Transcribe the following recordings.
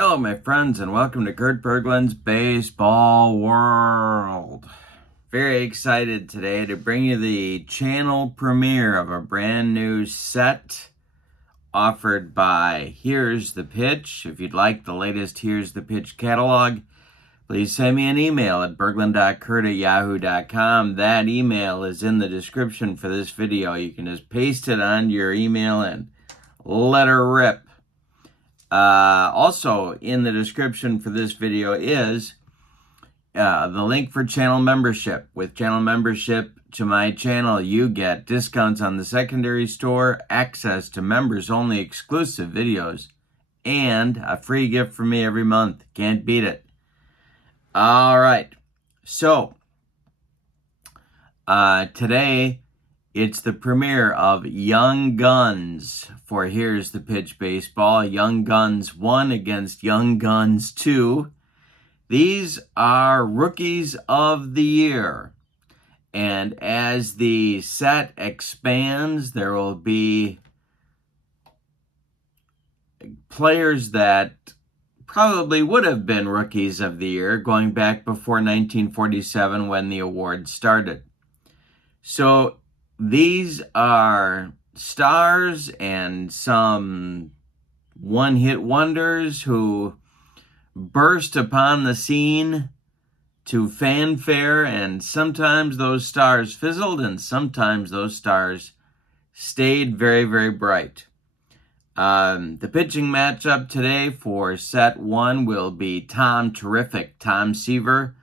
Hello, my friends, and welcome to Kurt Berglund's Baseball World. Very excited today to bring you the channel premiere of a brand new set offered by Here's the Pitch. If you'd like the latest Here's the Pitch catalog, please send me an email at berglund.kurt@yahoo.com. That email is in the description for this video. You can just paste it onto your email and let her rip. Also in the description for this video is the link for channel membership. With channel membership to my channel, you get discounts on the secondary store, access to members-only exclusive videos, and a free gift from me every month. Can't beat it. All right. So, today, it's the premiere of Young Guns for Here's the Pitch Baseball. Young Guns 1 against Young Guns 2. These are Rookies of the Year. And as the set expands, there will be players that probably would have been Rookies of the Year going back before 1947 when the award started. So these are stars and some one-hit wonders who burst upon the scene to fanfare, and sometimes those stars fizzled and sometimes those stars stayed very, very bright. The pitching matchup today for set 1 will be Tom Seaver,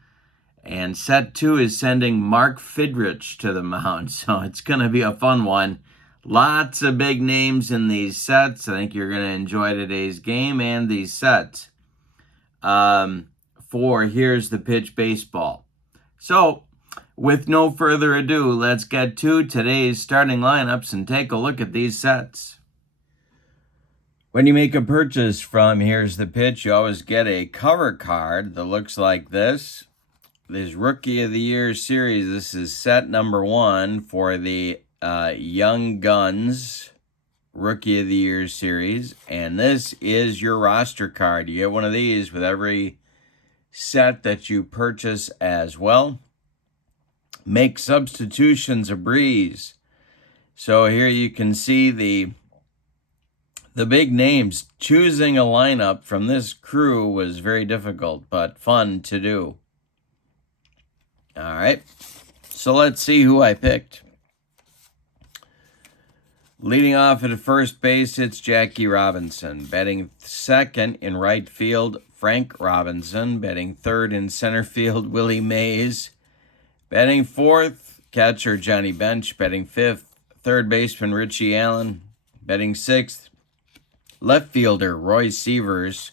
and set 2 is sending Mark Fidrych to the mound, so it's going to be a fun one. Lots of big names in these sets. I think you're going to enjoy today's game and these sets for Here's the Pitch Baseball. So, with no further ado, let's get to today's starting lineups and take a look at these sets. When you make a purchase from Here's the Pitch, you always get a cover card that looks like this. This Rookie of the Year series. This is set number 1 for the Young Guns Rookie of the Year series. And this is your roster card. You get one of these with every set that you purchase as well. Make substitutions a breeze. So here you can see the big names. Choosing a lineup from this crew was very difficult, but fun to do. All right, so let's see who I picked. Leading off at first base, it's Jackie Robinson. Batting second in right field, Frank Robinson. Batting third in center field, Willie Mays. Batting fourth, catcher Johnny Bench. Batting fifth, third baseman Richie Allen. Batting sixth, left fielder Roy Seavers.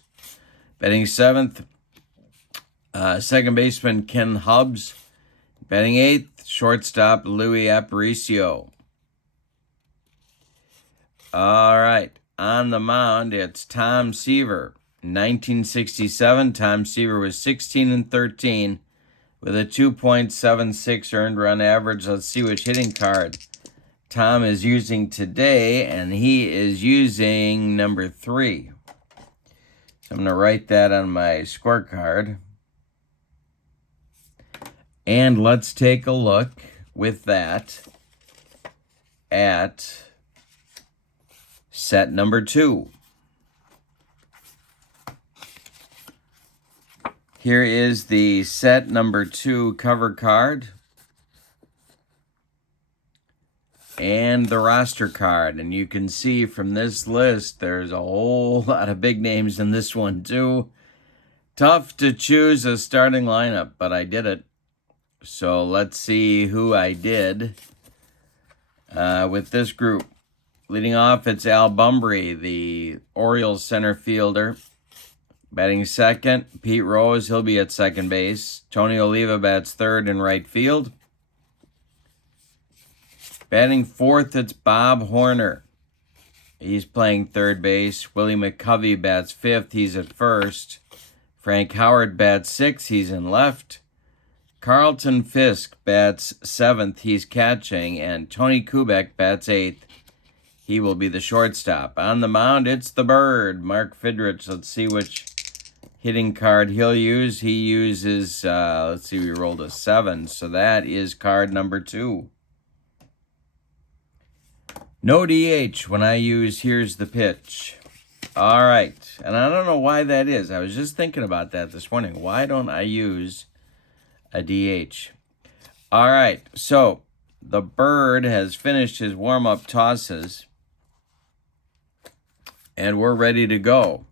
Batting seventh, second baseman Ken Hubbs. Batting eighth, shortstop Louis Aparicio. All right, on the mound, it's Tom Seaver. In 1967, Tom Seaver was 16-13 with a 2.76 earned run average. Let's see which hitting card Tom is using today, and he is using number 3. So I'm going to write that on my scorecard. And let's take a look with that at set number 2. Here is the set number 2 cover card and the roster card. And you can see from this list, there's a whole lot of big names in this one too. Tough to choose a starting lineup, but I did it. So let's see who I did with this group. Leading off, it's Al Bumbry, the Orioles center fielder. Batting second, Pete Rose. He'll be at second base. Tony Oliva bats third in right field. Batting fourth, it's Bob Horner. He's playing third base. Willie McCovey bats fifth. He's at first. Frank Howard bats sixth. He's in left. Carlton Fisk bats seventh. He's catching. And Tony Kubek bats eighth. He will be the shortstop. On the mound, it's the Bird, Mark Fidrych. Let's see which hitting card he'll use. He uses, let's see, we rolled a 7, so that is card number 2. No DH when I use Here's the Pitch. All right, and I don't know why that is. I was just thinking about that this morning. Why don't I use a DH? All right, so the bird has finished his warm-up tosses, and we're ready to go.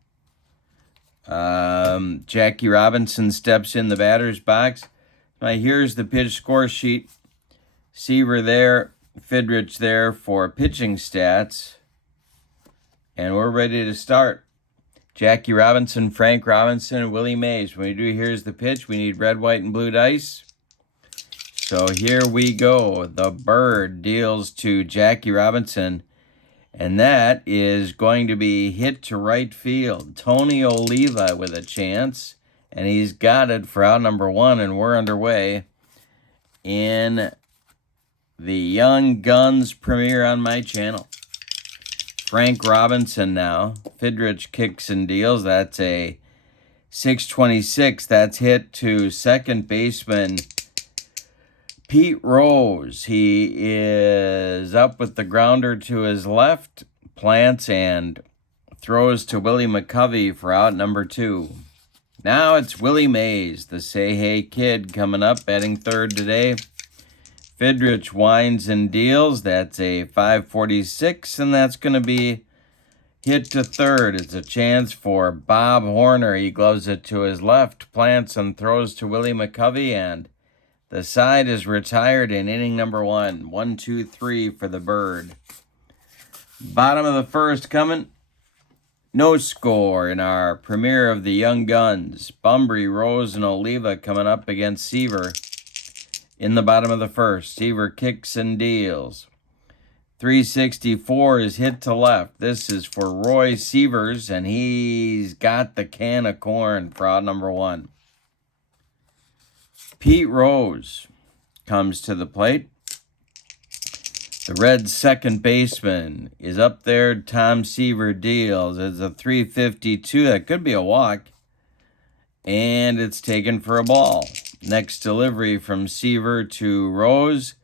Jackie Robinson steps in the batter's box. Here's the pitch score sheet. Seaver there, Fidrych there for pitching stats. And we're ready to start. Jackie Robinson, Frank Robinson, and Willie Mays. When we do Here's the Pitch, we need red, white, and blue dice. So here we go. The bird deals to Jackie Robinson. And that is going to be hit to right field. Tony Oliva with a chance. And he's got it for out number 1. And we're underway in the Young Guns premiere on my channel. Frank Robinson now. Fidrych kicks and deals. That's a 626. That's hit to second baseman Pete Rose. He is up with the grounder to his left. Plants and throws to Willie McCovey for out number 2. Now it's Willie Mays, the Say Hey Kid, coming up, batting third today. Fidrych winds and deals. That's a 546, and that's going to be hit to third. It's a chance for Bob Horner. He gloves it to his left, plants and throws to Willie McCovey, and the side is retired in inning number 1. 1, 2, 3 for the bird. Bottom of the first coming. No score in our premiere of the Young Guns. Bumbry, Rose, and Oliva coming up against Seaver. In the bottom of the first, Seaver kicks and deals. 364 is hit to left. This is for Roy Seavers, and he's got the can of corn for out number 1. Pete Rose comes to the plate. The Reds' second baseman is up there. Tom Seaver deals. It's a 352. That could be a walk. And it's taken for a ball. Next delivery from Seaver to Rose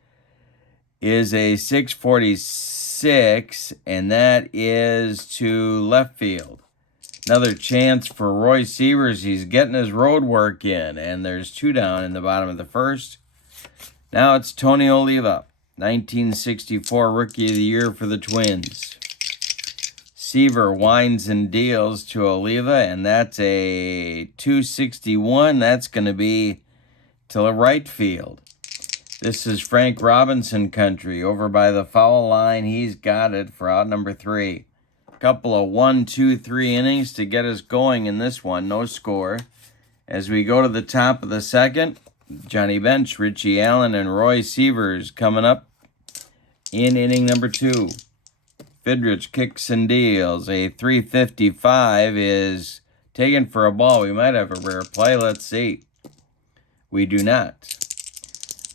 is a 646, and that is to left field. Another chance for Roy Seavers. He's getting his road work in, and there's 2 down in the bottom of the first. Now it's Tony Oliva, 1964 Rookie of the Year for the Twins. Seaver winds and deals to Oliva, and that's a 261. That's going to be to the right field. This is Frank Robinson country. Over by the foul line, he's got it for out number 3. Couple of 1, 2, 3 innings to get us going in this one. No score. As we go to the top of the second, Johnny Bench, Richie Allen, and Roy Seavers coming up in inning number 2. Fidrych kicks and deals. A 355 is taken for a ball. We might have a rare play. Let's see. We do not.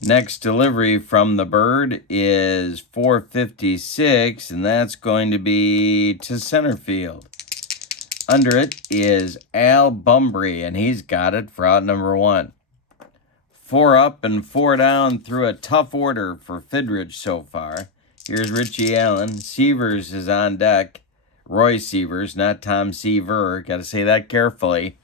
Next delivery from the bird is 456, and that's going to be to center field. Under it is Al Bumbry, and he's got it for out number 1. 4 up and 4 down through a tough order for Fidrych so far. Here's Richie Allen. Seavers is on deck. Roy Seavers, not Tom Seaver. Got to say that carefully.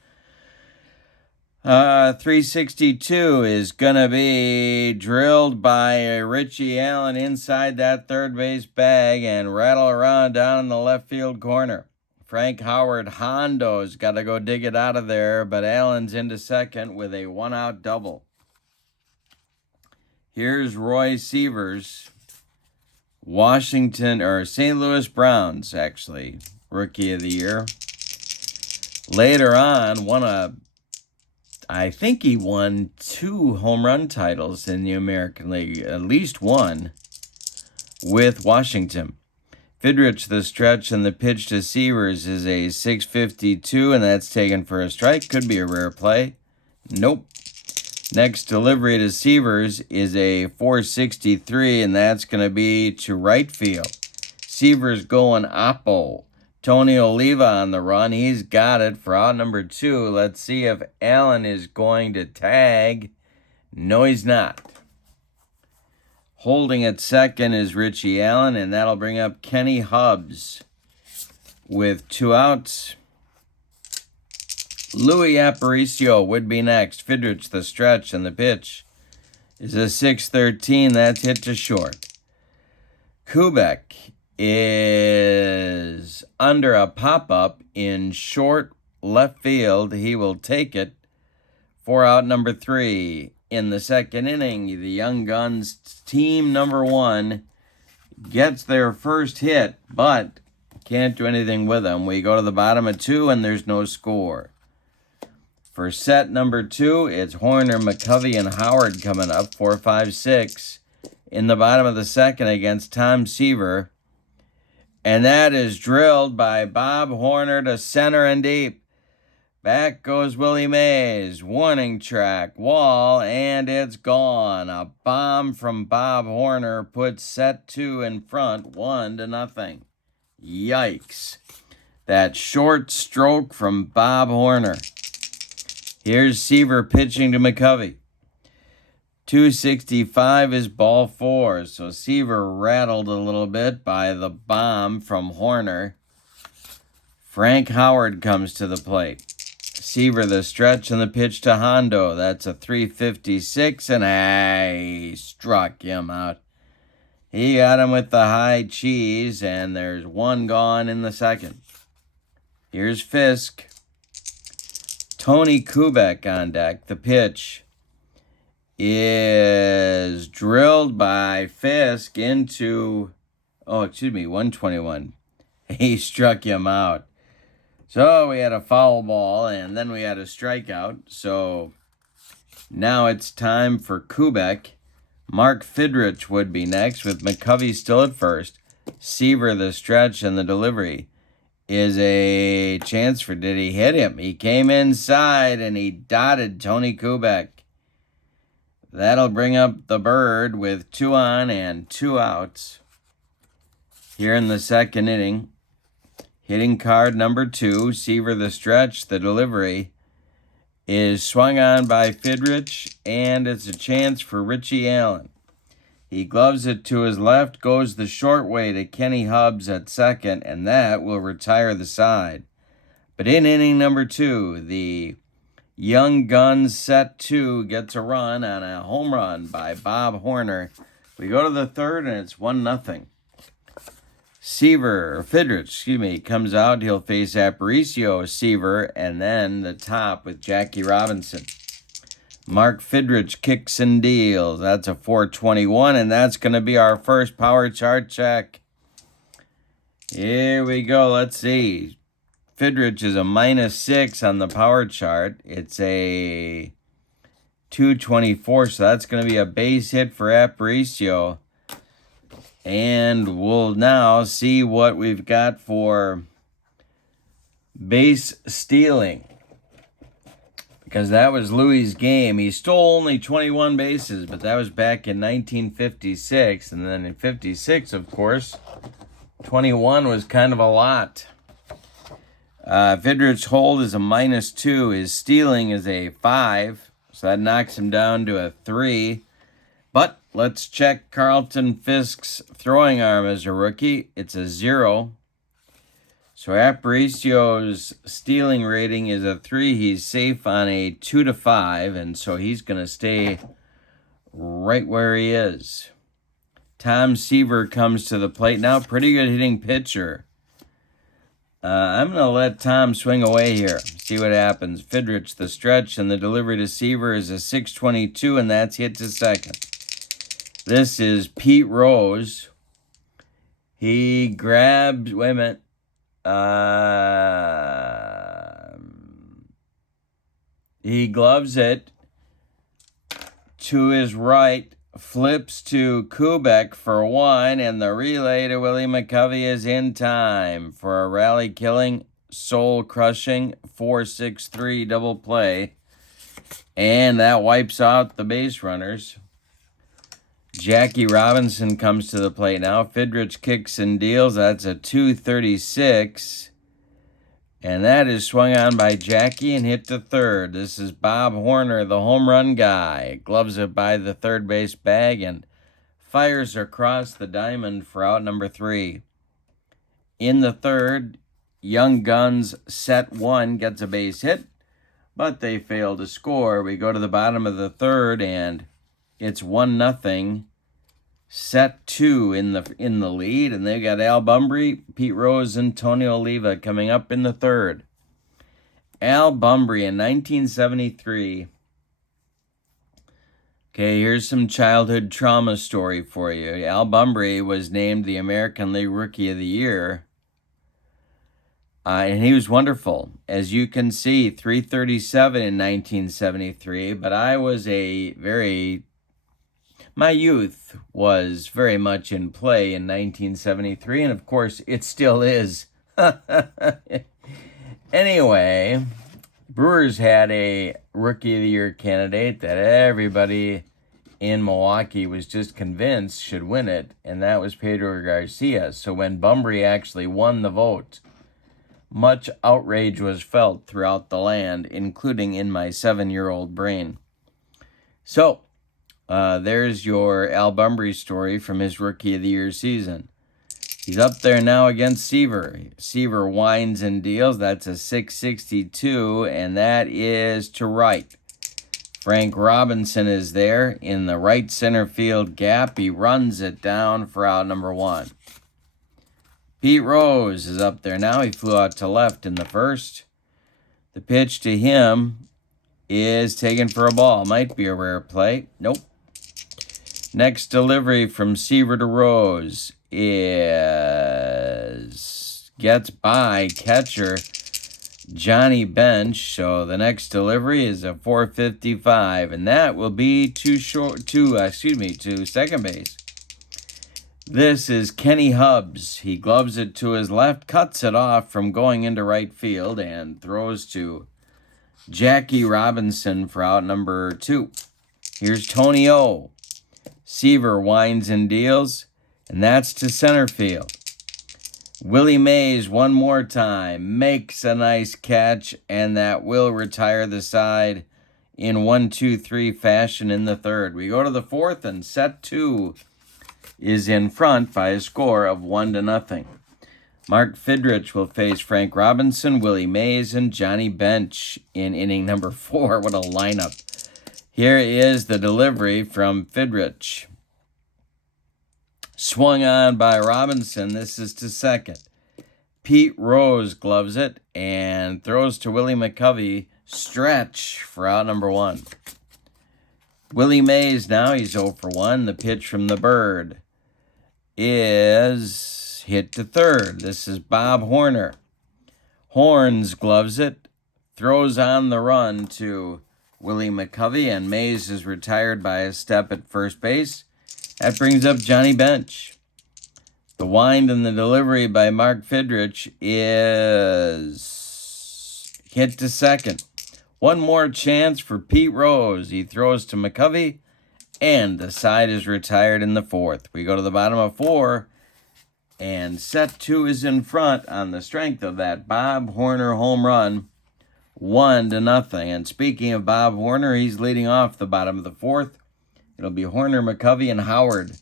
362 is going to be drilled by Richie Allen inside that third base bag and rattle around down in the left field corner. Frank Howard Hondo's got to go dig it out of there, but Allen's into second with a 1-out double. Here's Roy Seavers, St. Louis Browns, actually, Rookie of the Year. Later on, I think he won 2 home run titles in the American League, at least one, with Washington. Fidrych, the stretch and the pitch to Seavers is a 652, and that's taken for a strike. Could be a rare play. Nope. Next delivery to Seavers is a 463, and that's going to be to right field. Seavers going oppo Tony Oliva on the run. He's got it for out number 2. Let's see if Allen is going to tag. No, he's not. Holding at second is Richie Allen, and that'll bring up Kenny Hubbs with 2 outs. Louis Aparicio would be next. Fidrych the stretch, and the pitch is a 6-13. That's hit to short. Kubek is under a pop-up in short left field. He will take it for out number 3. In the second inning, the Young Guns team number 1 gets their first hit, but can't do anything with them. We go to the bottom of 2, and there's no score. For set number 2, it's Horner, McCovey, and Howard coming up, 4, 5, 6. In the bottom of the second against Tom Seaver. And that is drilled by Bob Horner to center and deep. Back goes Willie Mays. Warning track, wall, and it's gone. A bomb from Bob Horner puts set 2 in front, 1-0. Yikes. That short stroke from Bob Horner. Here's Seaver pitching to McCovey. 265 is ball 4. So Seaver rattled a little bit by the bomb from Horner. Frank Howard comes to the plate. Seaver the stretch and the pitch to Hondo. That's a 356, and he struck him out. He got him with the high cheese, and there's 1 gone in the second. Here's Fisk. Tony Kubek on deck. The pitch is drilled by Fisk into, 121. He struck him out. So we had a foul ball, and then we had a strikeout. So now it's time for Kubek. Mark Fidrych would be next, with McCovey still at first. Seaver the stretch, and the delivery is a chance for, did he hit him? He came inside, and he dotted Tony Kubek. That'll bring up the Bird with 2 on and 2 outs here in the second inning. Hitting card number 2, Seaver the stretch. The delivery is swung on by Fidrych, and it's a chance for Richie Allen. He gloves it to his left, goes the short way to Kenny Hubbs at second, and that will retire the side. But in inning number 2, the Young Guns set 2 gets a run on a home run by Bob Horner. We go to the third, and it's 1-0. Fidrych, comes out. He'll face Aparicio, Seaver, and then the top with Jackie Robinson. Mark Fidrych kicks and deals. That's a 421, and that's going to be our first power chart check. Here we go. Let's see. Fidrych is a -6 on the power chart. It's a 224, so that's going to be a base hit for Aparicio. And we'll now see what we've got for base stealing, because that was Louis' game. He stole only 21 bases, but that was back in 1956. And then in 56, of course, 21 was kind of a lot. Fidrych's hold is a -2. His stealing is a 5, so that knocks him down to a 3. But let's check Carlton Fisk's throwing arm as a rookie. It's a 0. So Aparicio's stealing rating is a 3. He's safe on a 2-5, and so he's going to stay right where he is. Tom Seaver comes to the plate now. Pretty good hitting pitcher. I'm going to let Tom swing away here. See what happens. Fidrych the stretch, and the delivery to Seaver is a 622, and that's hit to second. This is Pete Rose. He grabs, wait a minute. He gloves it to his right, flips to Kubek for 1, and the relay to Willie McCovey is in time for a rally-killing, soul-crushing 4-6-3 double play. And that wipes out the base runners. Jackie Robinson comes to the plate now. Fidrych kicks and deals. That's a 236. And that is swung on by Jackie and hit to third. This is Bob Horner, the home run guy. Gloves it by the third base bag and fires across the diamond for out number 3. In the third, Young Guns set 1 gets a base hit, but they fail to score. We go to the bottom of the third, and it's 1-0. Set 2 in the lead, and they've got Al Bumbry, Pete Rose, and Tony Oliva coming up in the third. Al Bumbry in 1973. Okay, here's some childhood trauma story for you. Al Bumbry was named the American League Rookie of the Year, and he was wonderful. As you can see, 337 in 1973, but my youth was very much in play in 1973, and of course, it still is. Anyway, Brewers had a Rookie of the Year candidate that everybody in Milwaukee was just convinced should win it, and that was Pedro Garcia. So when Bumbry actually won the vote, much outrage was felt throughout the land, including in my 7-year-old brain. So, there's your Al Bumbry story from his Rookie of the Year season. He's up there now against Seaver. Seaver winds and deals. That's a 662, and that is to right. Frank Robinson is there in the right center field gap. He runs it down for out number 1. Pete Rose is up there now. He flew out to left in the first. The pitch to him is taken for a ball. Might be a rare play. Nope. Next delivery from Seaver to Rose gets by catcher Johnny Bench. So the next delivery is a 455, and that will be to second base. This is Kenny Hubbs. He gloves it to his left, cuts it off from going into right field, and throws to Jackie Robinson for out number 2. Here's Tony O. Seaver winds and deals, and that's to center field. Willie Mays one more time makes a nice catch, and that will retire the side in 1-2-3 fashion in the third. We go to the fourth, and set 2 is in front by a score of 1-0. Mark Fidrych will face Frank Robinson, Willie Mays, and Johnny Bench in inning number 4. What a lineup. Here is the delivery from Fidrych. Swung on by Robinson. This is to second. Pete Rose gloves it and throws to Willie McCovey. Stretch for out number 1. Willie Mays now, he's 0 for 1. The pitch from the Bird is hit to third. This is Bob Horner. Horns gloves it, throws on the run to Willie McCovey, and Mays is retired by a step at first base. That brings up Johnny Bench. The wind and the delivery by Mark Fidrych is hit to second. One more chance for Pete Rose. He throws to McCovey, and the side is retired in the fourth. We go to the bottom of 4, and set 2 is in front on the strength of that Bob Horner home run, 1-0. And speaking of Bob Horner, he's leading off the bottom of the 4th. It'll be Horner, McCovey, and Howard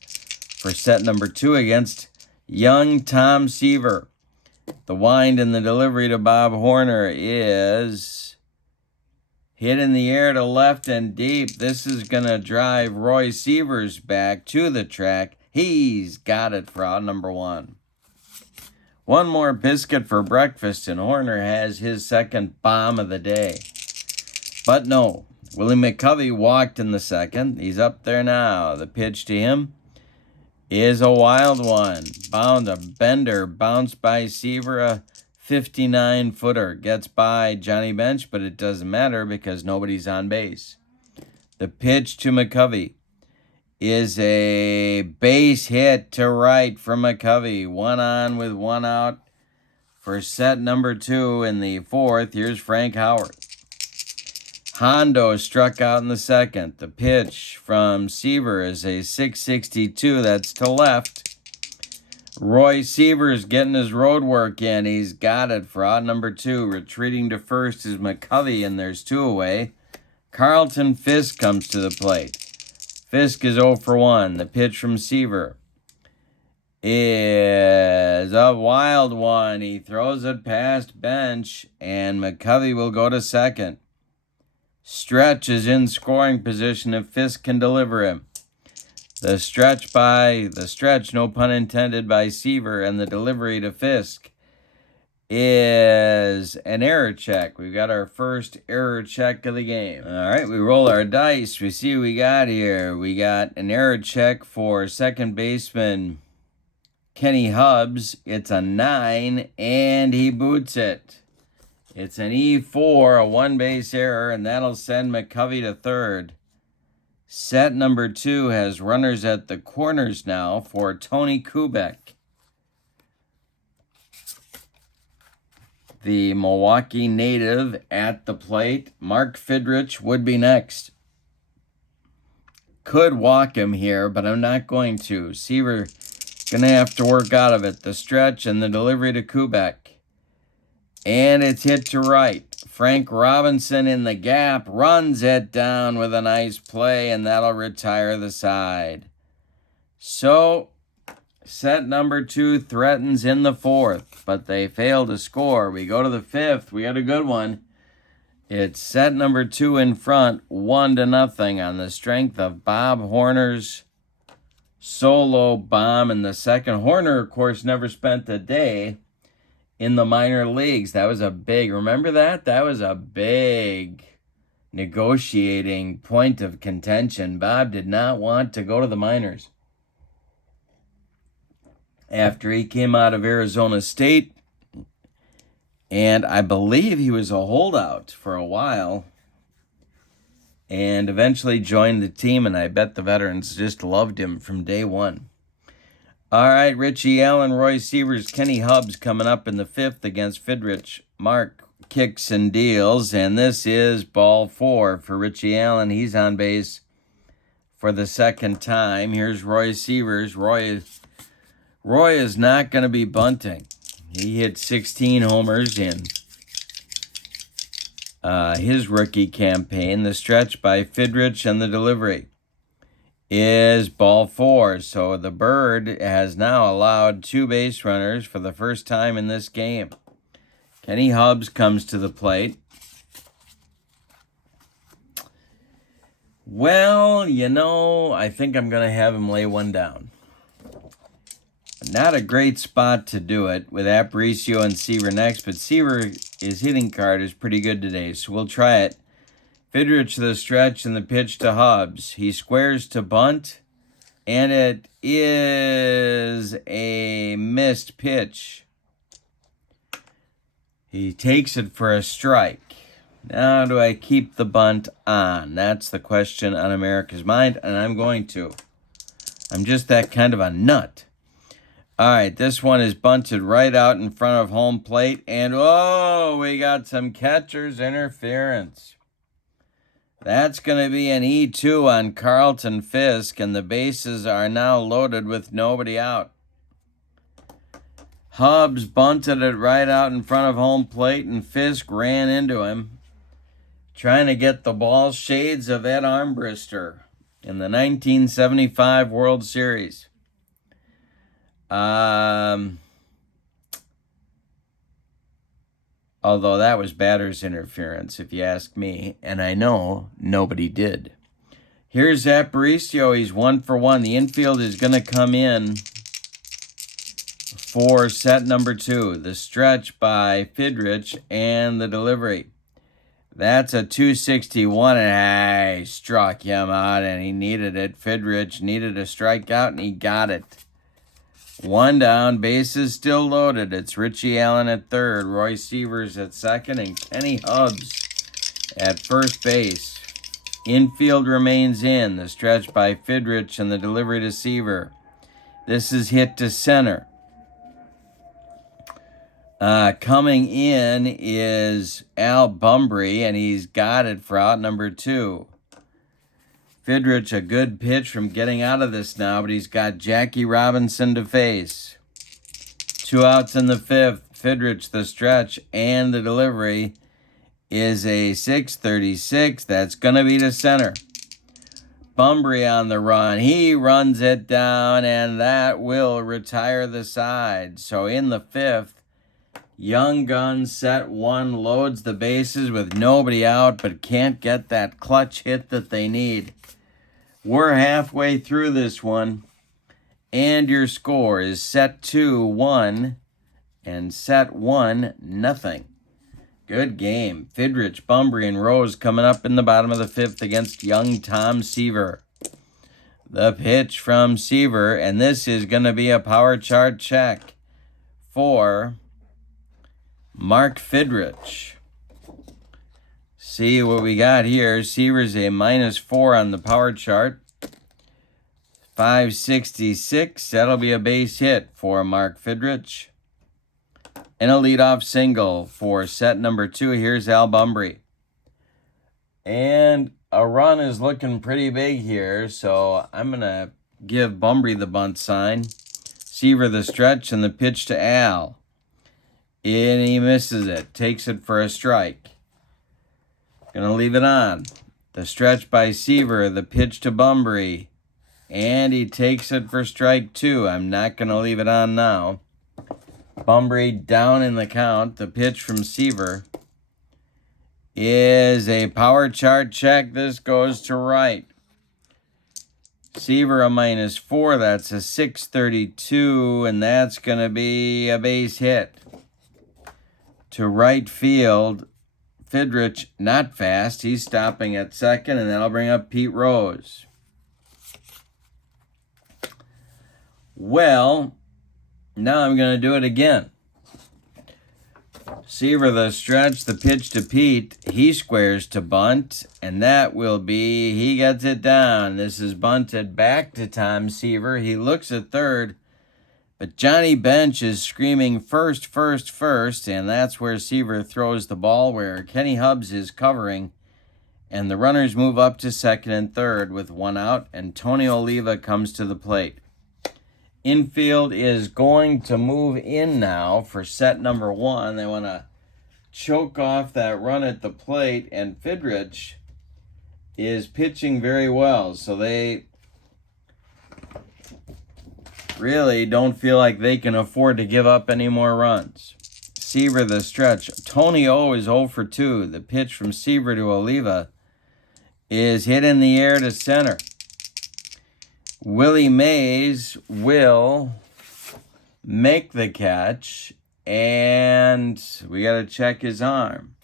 for set number 2 against young Tom Seaver. The wind and the delivery to Bob Horner is hit in the air to left and deep. This is going to drive Roy Seavers back to the track. He's got it for out number 1. One more biscuit for breakfast, and Horner has his second bomb of the day. But no, Willie McCovey walked in the second. He's up there now. The pitch to him is a wild one. A bender, bounced by Seaver, a 59-footer. Gets by Johnny Bench, but it doesn't matter because nobody's on base. The pitch to McCovey is a base hit to right from McCovey. 1 on with 1 out for set number 2 in the 4th. Here's Frank Howard. Hondo struck out in the second. The pitch from Seaver is a 662. That's to left. Roy Seaver's getting his road work in. He's got it for out number 2. Retreating to first is McCovey, and there's 2 away. Carlton Fisk comes to the plate. Fisk is 0 for 1. The pitch from Seaver is a wild one. He throws it past bench, and McCovey will go to second. Stretch is in scoring position if Fisk can deliver him. The stretch, no pun intended, by Seaver, and the delivery to Fisk is an error check. We've got our first error check of the game. All right, we roll our dice. We see what we got here. We got an error check for second baseman Kenny Hubbs. It's a 9, and he boots it. It's an E4, a one-base error, and that'll send McCovey to third. Set number 2 has runners at the corners now for Tony Kubek. The Milwaukee native at the plate. Mark Fidrych would be next. Could walk him here, but I'm not going to. Seaver going to have to work out of it. The stretch and the delivery to Kubek. And it's hit to right. Frank Robinson in the gap runs it down with a nice play, and that'll retire the side. So, set number 2 threatens in the 4th, but they fail to score. We go to the 5th. We got a good one. It's set number 2 in front, 1-0 on the strength of Bob Horner's solo bomb in the second. Horner, of course, never spent a day in the minor leagues. That was a big, remember that? That was a big negotiating point of contention. Bob did not want to go to the minors. After he came out of Arizona State, and I believe he was a holdout for a while, and eventually joined the team, and I bet the veterans just loved him from day one. All right, Richie Allen, Roy Seavers, Kenny Hubbs coming up in the 5th against Fidrych. Mark kicks and deals, and this is ball 4 for Richie Allen. He's on base for the second time. Here's Roy Seavers. Roy is not going to be bunting. He hit 16 homers in his rookie campaign. The stretch by Fidrych and the delivery is ball 4. So the Bird has now allowed 2 base runners for the first time in this game. Kenny Hubbs comes to the plate. Well, I think I'm going to have him lay one down. Not a great spot to do it with Aparicio and Seaver next, but Seaver, his hitting card is pretty good today, so we'll try it. Fidrych to the stretch and the pitch to Hubbs. He squares to bunt, and it is a missed pitch. He takes it for a strike. Now, do I keep the bunt on? That's the question on America's mind, and I'm going to. I'm just that kind of a nut. All right, this one is bunted right out in front of home plate, and we got some catcher's interference. That's going to be an E2 on Carlton Fisk, and the bases are now loaded with nobody out. Hubbs bunted it right out in front of home plate, and Fisk ran into him, trying to get the ball shades of Ed Armbrister in the 1975 World Series. Although that was batter's interference, if you ask me, and I know nobody did. Here's Aparicio. He's 1 for 1. The infield is going to come in for set number 2. The stretch by Fidrych and the delivery. That's a 261, and I struck him out, and he needed it. Fidrych needed a strikeout, and he got it. 1 down, bases still loaded. It's Richie Allen at third, Roy Seavers at second, and Kenny Hubbs at first base. Infield remains in. The stretch by Fidrych and the delivery to Seaver. This is hit to center. Coming in is Al Bumbry, and he's got it for out number 2. Fidrych, a good pitch from getting out of this now, but he's got Jackie Robinson to face. 2 outs in the 5th. Fidrych, the stretch, and the delivery is a 6.36. That's going to be to center. Bunbury on the run. He runs it down, and that will retire the side. So in the 5th, Young Guns set 1, loads the bases with nobody out, but can't get that clutch hit that they need. We're halfway through this one, and your score is set 2-1 and set 1-0. Good game. Fidrych, Bunbury, and Rose coming up in the bottom of the 5th against young Tom Seaver. The pitch from Seaver, and this is going to be a power chart check for Mark Fidrych. See what we got here. Seaver's a -4 on the power chart. 566. That'll be a base hit for Mark Fidrych. And a leadoff single for set number 2. Here's Al Bunbury. And a run is looking pretty big here, so I'm going to give Bunbury the bunt sign. Seaver the stretch and the pitch to Al. And he misses it. Takes it for a strike. Going to leave it on. The stretch by Seaver, the pitch to Bunbury. And he takes it for strike 2. I'm not going to leave it on now. Bunbury down in the count. The pitch from Seaver is a power chart check. This goes to right. Seaver a -4. That's a 632, and that's going to be a base hit. To right field, Fidrych not fast. He's stopping at second, and that'll bring up Pete Rose. Well, now I'm going to do it again. Seaver the stretch, the pitch to Pete. He squares to bunt, and that will be, he gets it down. This is bunted back to Tom Seaver. He looks at third, but Johnny Bench is screaming first, first, first, and that's where Seaver throws the ball, where Kenny Hubbs is covering, and the runners move up to second and third with 1 out, and Tony Oliva comes to the plate. Infield is going to move in now for set number 1. They want to choke off that run at the plate, and Fidrych is pitching very well, so they really don't feel like they can afford to give up any more runs. Seaver the stretch. Tony O is 0 for 2. The pitch from Seaver to Oliva is hit in the air to center. Willie Mays will make the catch, and we got to check his arm.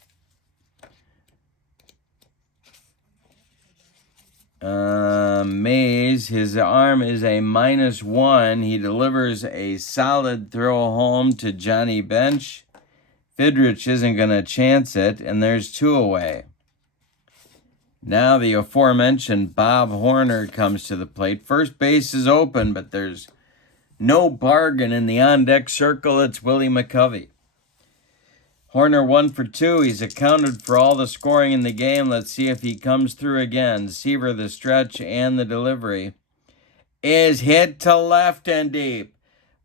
Mays, his arm is a -1. He delivers a solid throw home to Johnny Bench. Fidrych isn't going to chance it, and there's 2 away. Now the aforementioned Bob Horner comes to the plate. First base is open, but there's no bargain in the on-deck circle. It's Willie McCovey. Horner 1 for 2. He's accounted for all the scoring in the game. Let's see if he comes through again. Seaver the stretch and the delivery is hit to left and deep.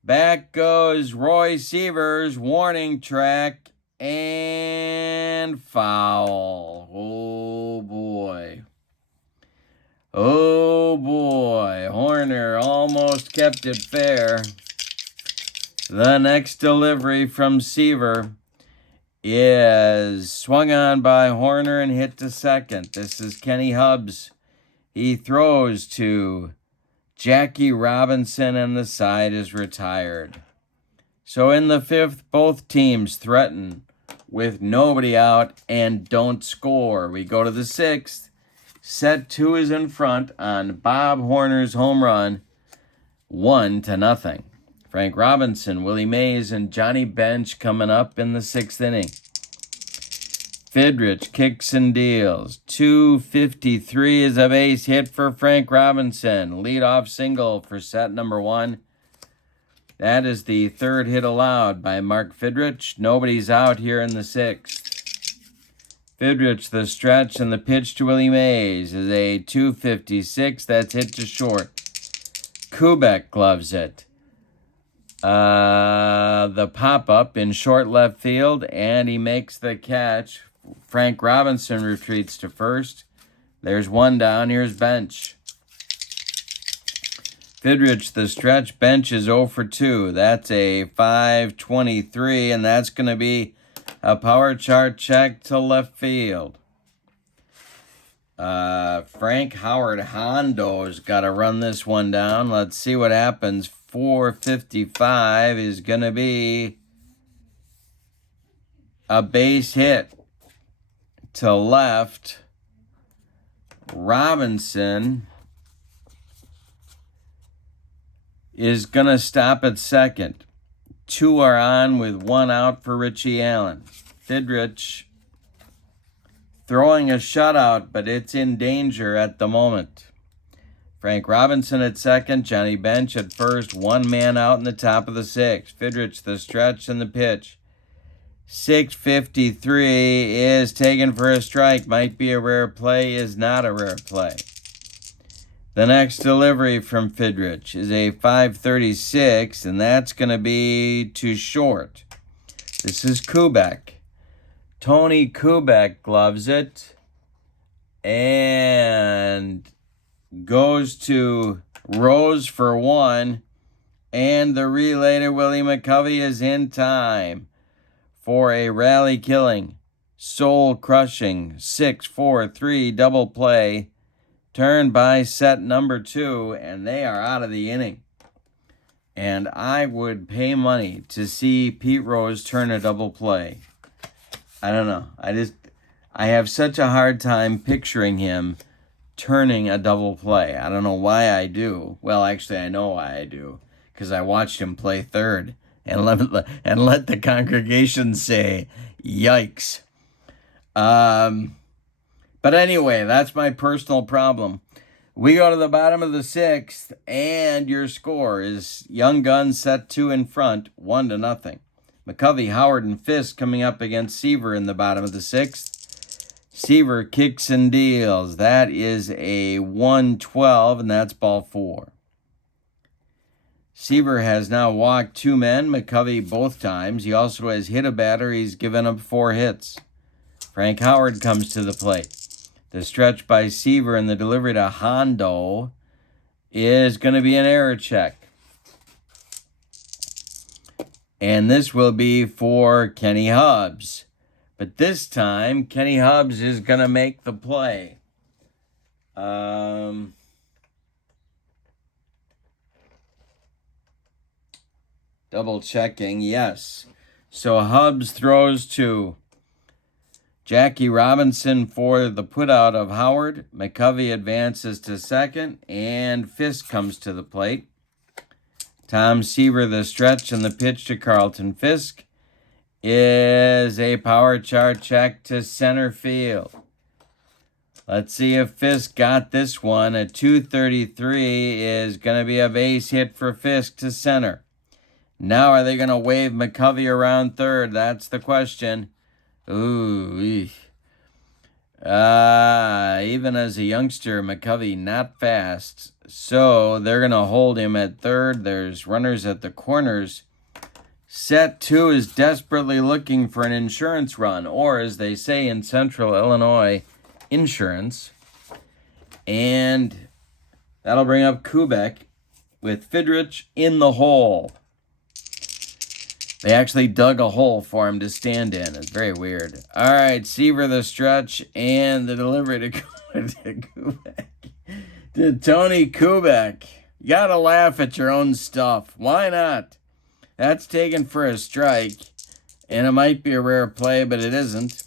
Back goes Roy Seaver's warning track, and foul. Oh boy. Oh boy. Horner almost kept it fair. The next delivery from Seaver is swung on by Horner and hit to second. This is Kenny Hubbs. He throws to Jackie Robinson, and the side is retired. So in the 5th, both teams threaten with nobody out and don't score. We go to the 6th. Set 2 is in front on Bob Horner's home run, 1-0. Frank Robinson, Willie Mays, and Johnny Bench coming up in the 6th inning. Fidrych kicks and deals. 253 is a base hit for Frank Robinson. Leadoff single for set number 1. That is the 3rd hit allowed by Mark Fidrych. Nobody's out here in the 6th. Fidrych the stretch, and the pitch to Willie Mays is a 256. That's hit to short. Kubek gloves it. the pop-up in short left field, and he makes the catch. Frank Robinson retreats to first. There's one down. Here's bench. Fidrych, the stretch bench is 0 for 2. That's a 523, and that's going to be a power chart check to left field. Frank Howard Hondo's got to run this one down. Let's see what happens. 455 is going to be a base hit to left. Robinson is going to stop at second. 2 are on with 1 out for Richie Allen. Fidrych throwing a shutout, but it's in danger at the moment. Frank Robinson at second, Johnny Bench at first, 1 man out in the top of the 6th. Fidrych, the stretch and the pitch. 653 is taken for a strike. Might be a rare play, is not a rare play. The next delivery from Fidrych is a 536, and that's going to be too short. This is Kubek. Tony Kubek gloves it and goes to Rose for 1, and the relay to Willie McCovey is in time for a rally-killing, soul-crushing 6-4-3 double play, turned by set number 2, and they are out of the inning. And I would pay money to see Pete Rose turn a double play. I don't know. I have such a hard time picturing him turning a double play. I don't know why I do. Well, actually, I know why I do, because I watched him play third and let the congregation say, yikes. But anyway, that's my personal problem. We go to the bottom of the 6th, and your score is Young Guns set 2 in front, 1-0. McCovey, Howard, and Fisk coming up against Seaver in the bottom of the 6th. Seaver kicks and deals. That is a 1-12, and that's ball 4. Seaver has now walked 2 men, McCovey both times. He also has hit a batter. He's given up 4 hits. Frank Howard comes to the plate. The stretch by Seaver and the delivery to Hondo is going to be an error check. And this will be for Kenny Hubbs. But this time, Kenny Hubbs is going to make the play. Double checking, yes. So Hubbs throws to Jackie Robinson for the putout of Howard. McCovey advances to second, and Fisk comes to the plate. Tom Seaver, the stretch and the pitch to Carlton Fisk is a power chart check to center field. Let's see if Fisk got this one. A 233 is going to be a base hit for Fisk to center. Now are they going to wave McCovey around third? That's the question. Ooh. Even as a youngster, McCovey not fast. So they're going to hold him at third. There's runners at the corners. Set 2 is desperately looking for an insurance run, or as they say in Central Illinois, insurance. And that'll bring up Kubek with Fidrych in the hole. They actually dug a hole for him to stand in. It's very weird. All right, Seaver the stretch and the delivery to Kubek. To Tony Kubek. You gotta laugh at your own stuff. Why not? That's taken for a strike. And it might be a rare play, but it isn't.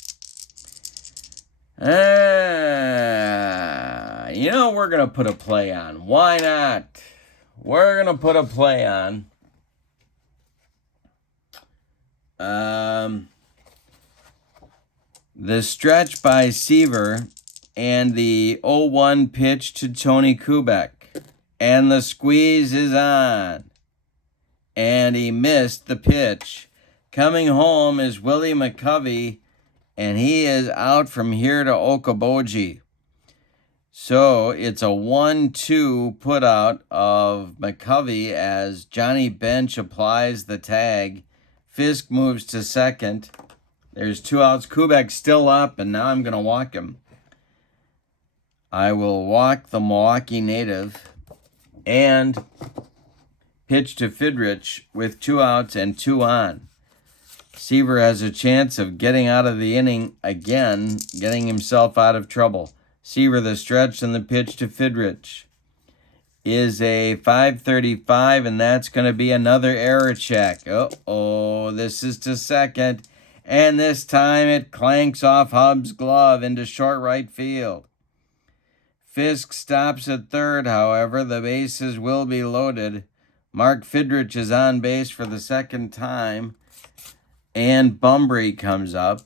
We're going to put a play on. Why not? We're going to put a play on. The stretch by Seaver and the 0-1 pitch to Tony Kubek. And the squeeze is on. And he missed the pitch. Coming home is Willie McCovey, and he is out from here to Okoboji. So it's a 1-2 put out of McCovey as Johnny Bench applies the tag. Fisk moves to second. There's 2 outs. Kubek's still up, and now I'm going to walk him. I will walk the Milwaukee native and pitch to Fidrych with 2 outs and 2 on. Seaver has a chance of getting out of the inning again, getting himself out of trouble. Seaver the stretch and the pitch to Fidrych is a 5:35, and that's going to be another error check. Uh-oh, this is to second, and this time it clanks off Hub's glove into short right field. Fisk stops at third, however. The bases will be loaded. Mark Fidrych is on base for the second time, and Bunbury comes up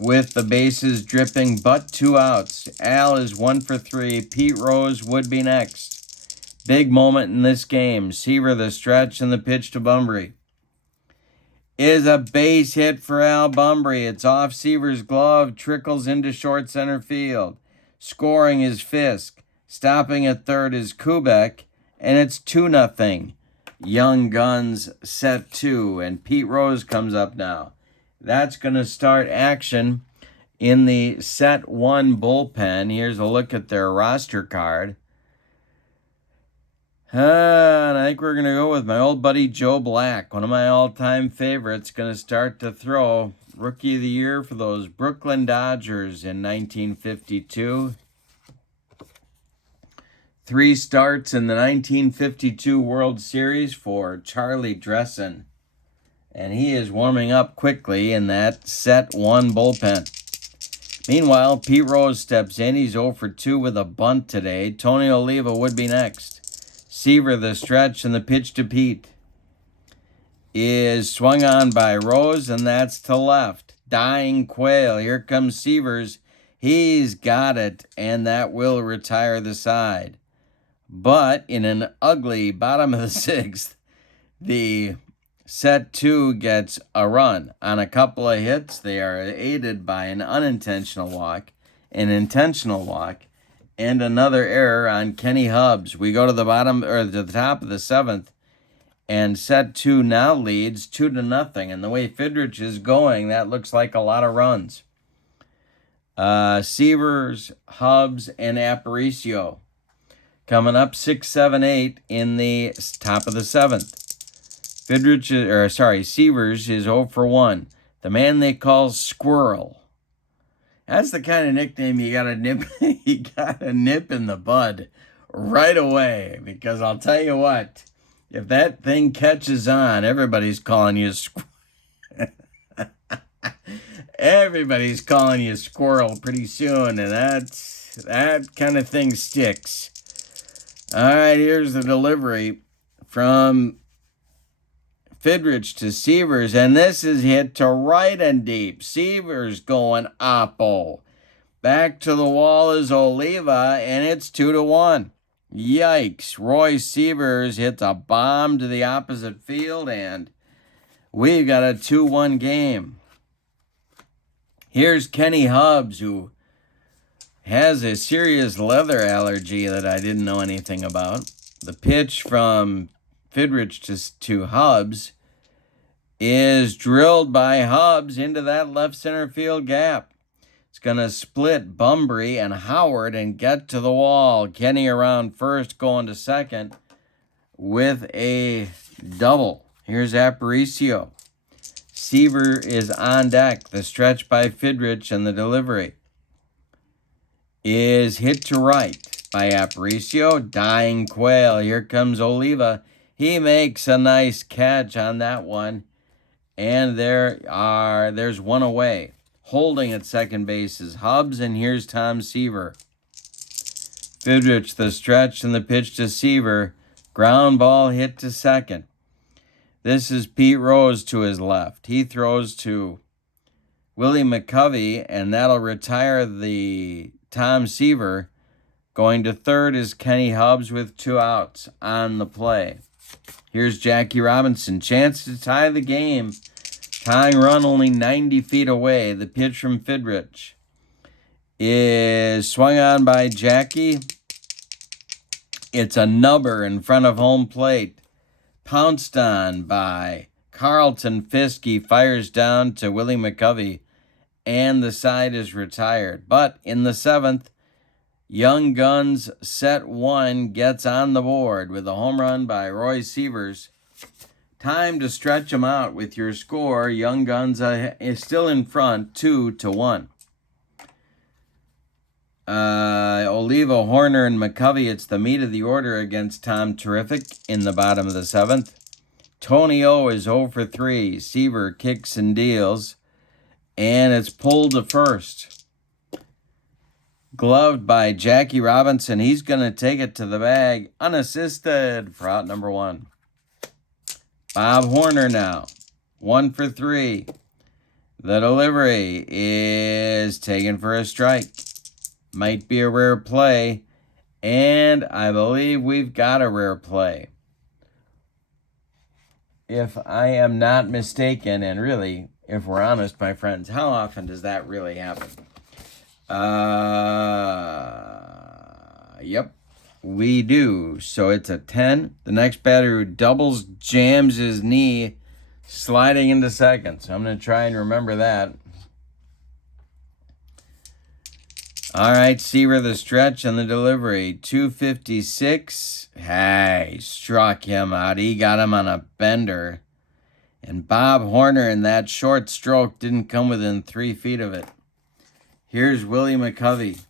with the bases dripping but 2 outs. Al is 1 for 3. Pete Rose would be next. Big moment in this game. Seaver the stretch and the pitch to Bunbury is a base hit for Al Bunbury. It's off Seaver's glove, trickles into short center field. Scoring is Fisk. Stopping at third is Kubek, and it's 2-0. Young Guns set 2, and Pete Rose comes up now. That's going to start action in the set 1 bullpen. Here's a look at their roster card. And I think we're going to go with my old buddy Joe Black, one of my all-time favorites, going to start to throw. Rookie of the Year for those Brooklyn Dodgers in 1952. 3 starts in the 1952 World Series for Charlie Dressen. And he is warming up quickly in that set 1 bullpen. Meanwhile, Pete Rose steps in. He's 0 for 2 with a bunt today. Tony Oliva would be next. Seaver the stretch and the pitch to Pete is swung on by Rose, and that's to left. Dying Quail. Here comes Seavers. He's got it, and that will retire the side. But in an ugly bottom of the 6th, the set 2 gets a run. On a couple of hits, they are aided by an unintentional walk, an intentional walk, and another error on Kenny Hubbs. We go to the bottom, or to the top of the 7th, and set 2 now leads 2-0. And the way Fidrych is going, that looks like a lot of runs. Seavers, Hubbs, and Aparicio coming up 6, 7, 8 in the top of the 7th. Seavers is 0 for 1. The man they call Squirrel. That's the kind of nickname you gotta nip in the bud right away. Because I'll tell you what, if that thing catches on, everybody's calling you everybody's calling you Squirrel pretty soon, and that kind of thing sticks. All right, here's the delivery from Fidrych to Seavers, and this is hit to right and deep. Seavers going oppo. Back to the wall is Oliva, and it's 2-1. Yikes. Roy Seavers hits a bomb to the opposite field, and we've got a 2-1 game. Here's Kenny Hubbs, who has a serious leather allergy that I didn't know anything about. The pitch from Fidrych to Hubbs is drilled by Hubbs into that left center field gap. It's going to split Bunbury and Howard and get to the wall. Kenny around first, going to second with a double. Here's Aparicio. Seaver is on deck. The stretch by Fidrych, and the delivery is hit to right by Aparicio. Dying Quail. Here comes Oliva. He makes a nice catch on that one. And there's one away. Holding at second base is Hubbs, and here's Tom Seaver. Fidrych the stretch and the pitch to Seaver. Ground ball hit to second. This is Pete Rose to his left. He throws to Willie McCovey, and that'll retire the Tom Seaver. Going to third is Kenny Hubbs with 2 outs on the play. Here's Jackie Robinson. Chance to tie the game. Tying run only 90 feet away. The pitch from Fidrych is swung on by Jackie. It's a nubber in front of home plate. Pounced on by Carlton Fisk. He fires down to Willie McCovey, and the side is retired. But in the seventh, Young Guns set one gets on the board with a home run by Roy Seaver. Time to stretch them out with your score. Young Guns is still in front, 2-1. Oliva, Horner, and McCovey, it's the meat of the order against Tom Terrific in the bottom of the seventh. Tony O is 0 for 3. Seaver kicks and deals, and it's pulled to first. Gloved by Jackie Robinson. He's going to take it to the bag unassisted for out number 1. Bob Horner now, 1 for 3. The delivery is taken for a strike. Might be a rare play, and I believe we've got a rare play. If I am not mistaken, and really, if we're honest, my friends, how often does that really happen? Yep, we do. So it's a 10. The next batter who doubles jams his knee, sliding into second. So I'm going to try and remember that. All right, Seaver the stretch and the delivery. 256. Hey, struck him out. He got him on a bender. And Bob Horner in that short stroke didn't come within 3 feet of it. Here's Willie McCovey.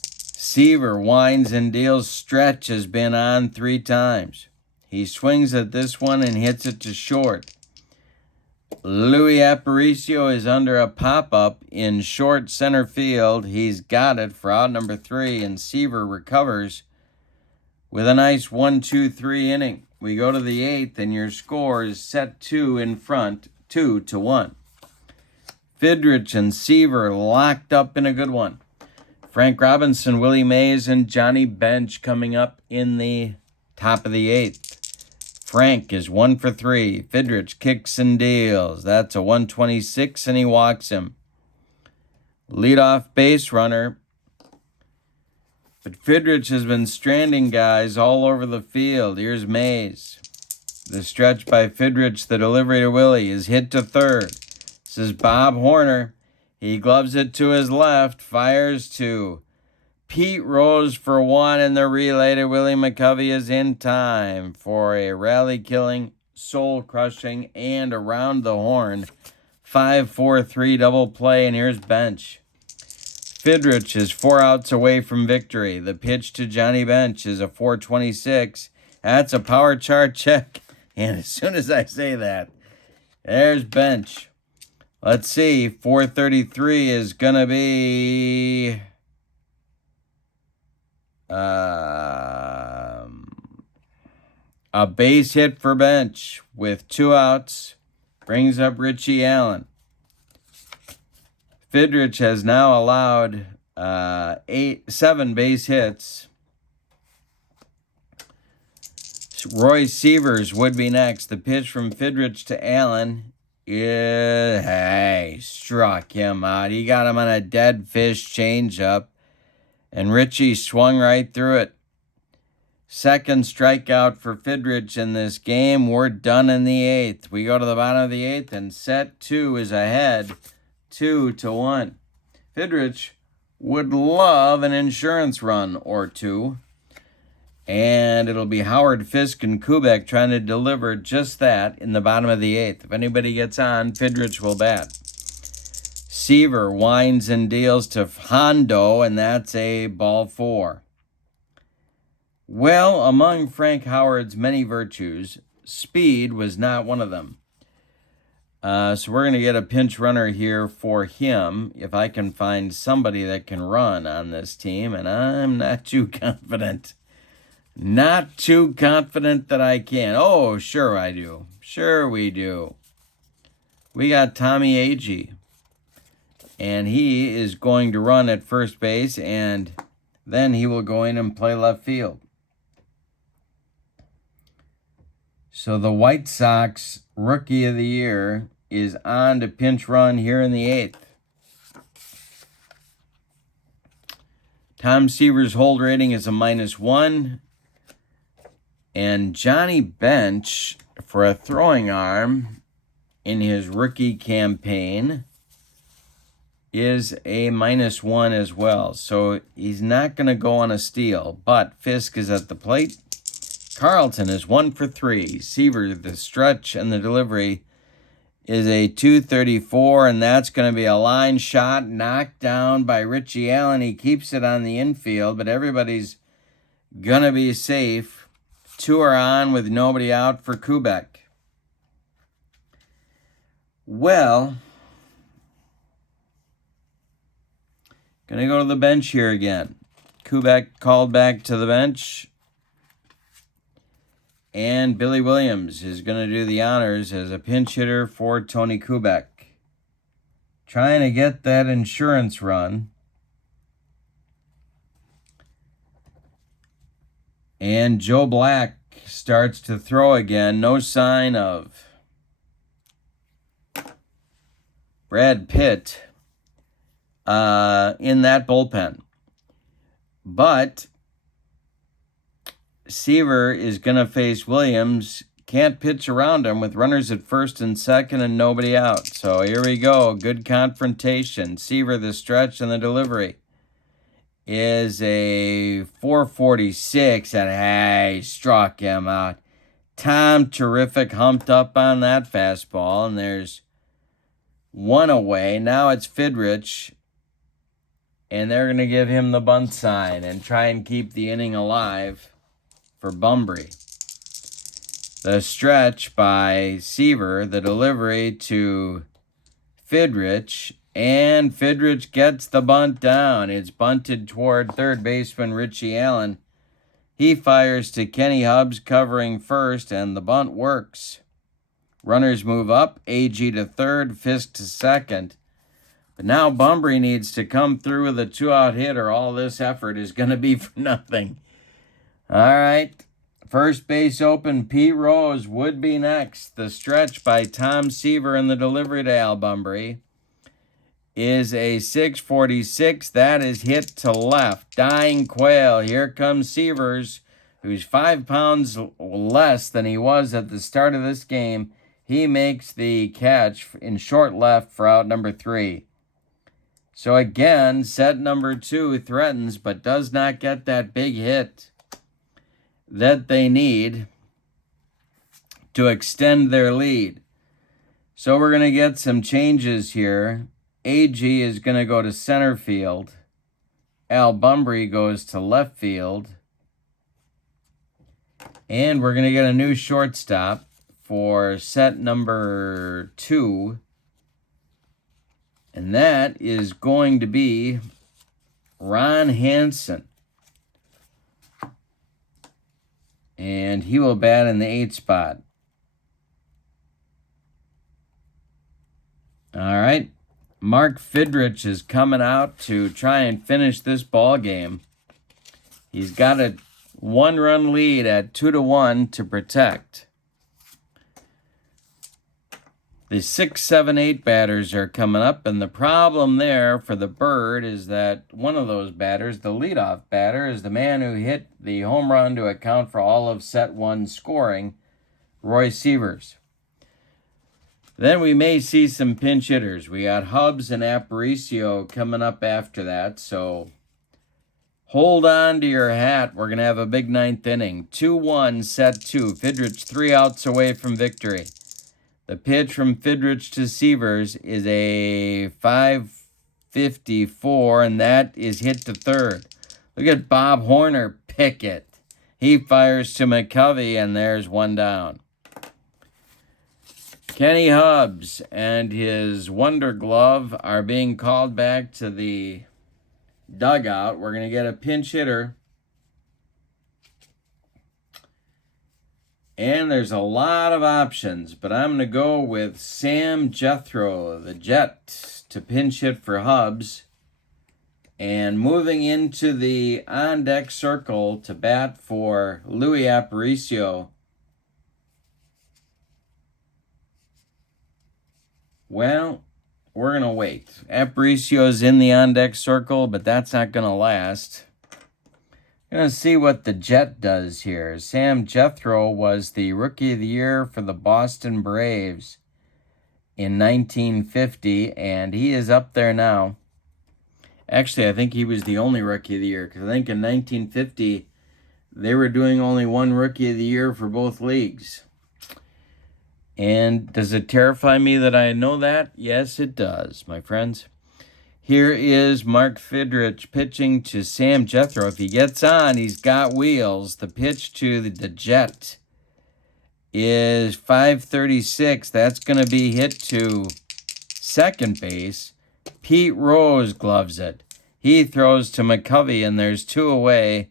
Seaver winds and deals. Stretch has been on 3 times. He swings at this one and hits it to short. Louis Aparicio is under a pop-up in short center field. He's got it for out number 3, and Seaver recovers with a nice 1-2-3 inning. We go to the 8th, and your score is set 2 in front, 2-1. Fidrych and Seaver locked up in a good one. Frank Robinson, Willie Mays, and Johnny Bench coming up in the top of the 8th. Frank is 1 for 3. Fidrych kicks and deals. That's a 126, and he walks him. Leadoff base runner. But Fidrych has been stranding guys all over the field. Here's Mays. The stretch by Fidrych, the delivery to Willie, is hit to third. This is Bob Horner. He gloves it to his left, fires to Pete Rose for 1, and the relay to Willie McCovey is in time for a rally-killing, soul-crushing, and around the horn 5-4-3 double play, and here's Bench. Fidrych is 4 outs away from victory. The pitch to Johnny Bench is a 426. That's a power chart check, and as soon as I say that, there's Bench. Let's see, 433 is going to be a base hit for Bench with 2 outs. Brings up Richie Allen. Fidrych has now allowed 7 base hits. Roy Seavers would be next. The pitch from Fidrych to Allen. Hey, struck him out. He got him on a dead fish changeup, and Richie swung right through it. Second strikeout for Fidrych in this game. We're done in the 8th. We go to the bottom of the 8th, and set 2 is ahead, 2-1. Fidrych would love an insurance run or 2. And it'll be Howard, Fisk, and Kubek trying to deliver just that in the bottom of the 8th. If anybody gets on, Fidrych will bat. Seaver winds and deals to Hondo, and that's a ball 4. Well, among Frank Howard's many virtues, speed was not one of them. So we're going to get a pinch runner here for him, if I can find somebody that can run on this team, and I'm not too confident. Not too confident that I can. Oh, sure I do. Sure we do. We got Tommy Agee. And he is going to run at first base, and then he will go in and play left field. So the White Sox Rookie of the Year is on to pinch run here in the 8th. Tom Seaver's hold rating is a -1. And Johnny Bench, for a throwing arm in his rookie campaign, is a -1 as well. So he's not going to go on a steal. But Fisk is at the plate. Carlton is 1 for 3. Seaver, the stretch and the delivery, is a 234, and that's going to be a line shot knocked down by Richie Allen. He keeps it on the infield, but everybody's going to be safe. 2 are on with nobody out for Kubek. Well, going to go to the bench here again. Kubek called back to the bench. And Billy Williams is going to do the honors as a pinch hitter for Tony Kubek. Trying to get that insurance run. And Joe Black starts to throw again. No sign of Brad Pitt in that bullpen. But Seaver is going to face Williams. Can't pitch around him with runners at first and second and nobody out. So here we go. Good confrontation. Seaver, the stretch and the delivery, is a 446, and he struck him out. Tom Terrific humped up on that fastball, and there's 1 away. Now it's Fidrych, and they're going to give him the bunt sign and try and keep the inning alive for Bunbury. The stretch by Seaver, the delivery to Fidrych, and Fidrych gets the bunt down. It's bunted toward third baseman Richie Allen. He fires to Kenny Hubbs covering first, and the bunt works. Runners move up, AG to third, Fisk to second. But now Bunbury needs to come through with a 2-out hit, or all this effort is going to be for nothing. All right. First base open, Pete Rose would be next. The stretch by Tom Seaver and the delivery to Al Bunbury is a 646. That is hit to left. Dying Quail. Here comes Seavers, who's 5 pounds less than he was at the start of this game. He makes the catch in short left for out number 3. So again, set number 2 threatens, but does not get that big hit that they need to extend their lead. So we're going to get some changes here. AG is going to go to center field. Al Bunbury goes to left field. And we're going to get a new shortstop for set number 2. And that is going to be Ron Hansen. And he will bat in the 8th spot. All right. Mark Fidrych is coming out to try and finish this ball game. He's got a 1-run lead at 2-1 to protect. The 6, 7, 8 batters are coming up, and the problem there for the Bird is that one of those batters, the leadoff batter, is the man who hit the home run to account for all of set 1 scoring, Roy Seavers. Then we may see some pinch hitters. We got Hubbs and Aparicio coming up after that, so hold on to your hat. We're going to have a big 9th inning. 2-1, set 2. Fidrych 3 outs away from victory. The pitch from Fidrych to Seavers is a 554, and that is hit to third. Look at Bob Horner pick it. He fires to McCovey, and there's 1 down. Kenny Hubbs and his Wonder Glove are being called back to the dugout. We're going to get a pinch hitter. And there's a lot of options, but I'm going to go with Sam Jethro, the Jet, to pinch hit for Hubbs. And moving into the on-deck circle to bat for Louis Aparicio. Well, we're going to wait. Aparicio's in the on-deck circle, but that's not going to last. Gonna see what the Jet does here. Sam Jethro was the Rookie of the Year for the Boston Braves in 1950, and he is up there now. Actually, I think he was the only Rookie of the Year, because I think in 1950 they were doing only one Rookie of the Year for both leagues. And does it terrify me that I know that? Yes, it does, my friends. Here is Mark Fidrych pitching to Sam Jethro. If he gets on, he's got wheels. The pitch to the Jet is 536. That's going to be hit to second base. Pete Rose gloves it. He throws to McCovey, and there's two away.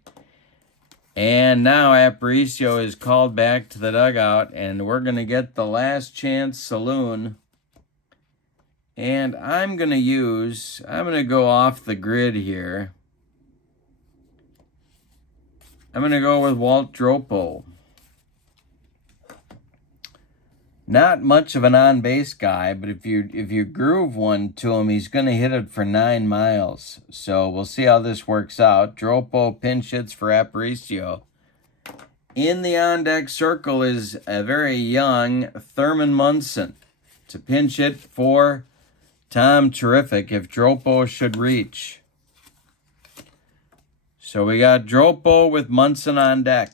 And now Aparicio is called back to the dugout, and we're going to get the last chance saloon. And I'm going to go off the grid here. I'm going to go with Walt Dropo. Not much of an on-base guy, but if you groove one to him, he's going to hit it for 9 miles. So we'll see how this works out. Dropo pinch hits for Aparicio. In the on-deck circle is a very young Thurman Munson to pinch hit for Tom Terrific if Dropo should reach. So we got Dropo with Munson on deck.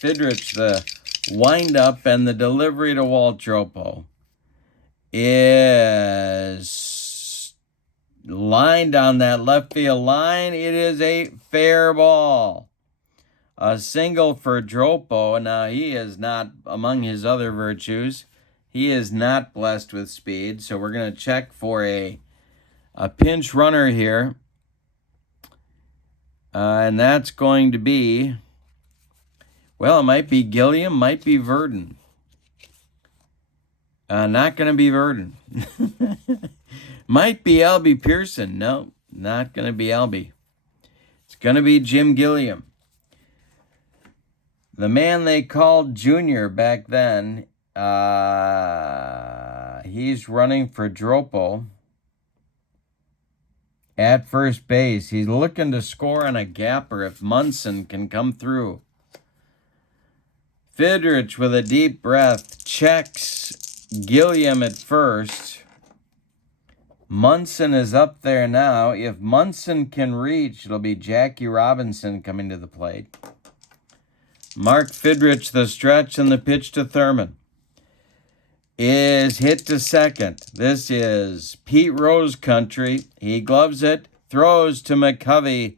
Fidrych, the wind-up and the delivery to Walt Dropo is lined on that left field line. It is a fair ball. A single for Dropo. Now, he is not, among his other virtues, he is not blessed with speed, so we're going to check for a pinch runner here. And that's going to be, well, it might be Gilliam, might be Verdon. Not going to be Verdon. Might be Albie Pearson. No, not going to be Albie. It's going to be Jim Gilliam. The man they called Junior back then, he's running for Dropo at first base. He's looking to score on a gapper if Munson can come through. Fidrych with a deep breath checks Gilliam at first. Munson is up there now. If Munson can reach, it'll be Jackie Robinson coming to the plate. Mark Fidrych, the stretch and the pitch to Thurman, is hit to second. This is Pete Rose country. He gloves it, throws to McCovey,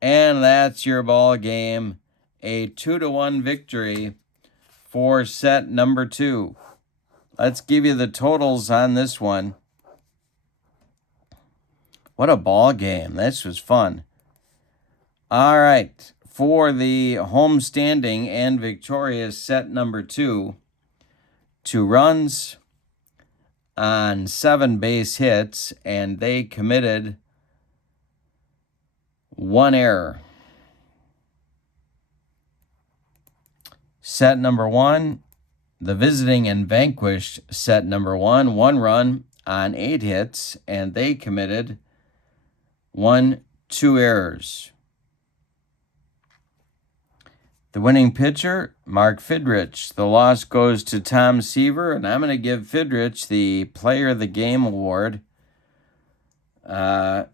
and that's your ball game. A 2-1 victory for set number 2. Let's give you the totals on this one. What a ball game. This was fun. All right. For the home standing and victorious set number 2, 2 runs on 7 base hits, and they committed 1 error. Set number 1, the visiting and vanquished set number 1, 1 run on 8 hits, and they committed 2 errors. The winning pitcher, Mark Fidrych. The loss goes to Tom Seaver, and I'm going to give Fidrych the Player of the Game award.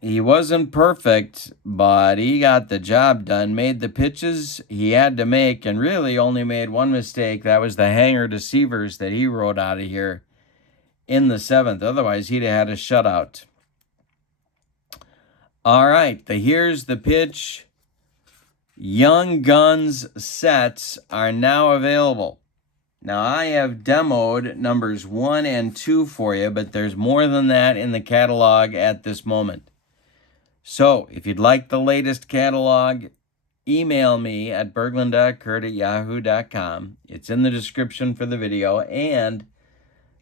He wasn't perfect, but he got the job done, made the pitches he had to make, and really only made one mistake. That was the hanger to Seavers that he rode out of here in the 7th. Otherwise, he'd have had a shutout. All right, here's the pitch. Young Guns sets are now available. Now, I have demoed numbers 1 and 2 for you, but there's more than that in the catalog at this moment. So, if you'd like the latest catalog, email me at berglund.kurt@yahoo.com. It's in the description for the video. And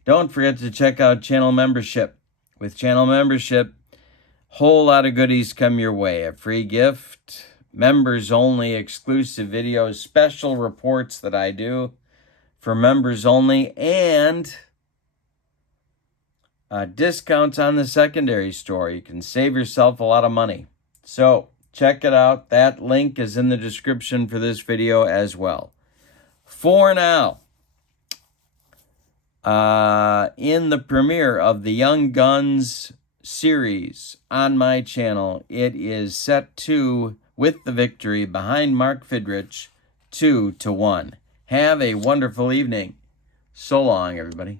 don't forget to check out channel membership. With channel membership, whole lot of goodies come your way. A free gift, members only, exclusive videos, special reports that I do for members only, and discounts on the secondary store. You can save yourself a lot of money. So Check it out. That link is in the description for this video as well. For now, in the premiere of the Young Guns series on my channel, it is set to, with the victory behind Mark Fidrych, 2-1. Have a wonderful evening. So long, everybody.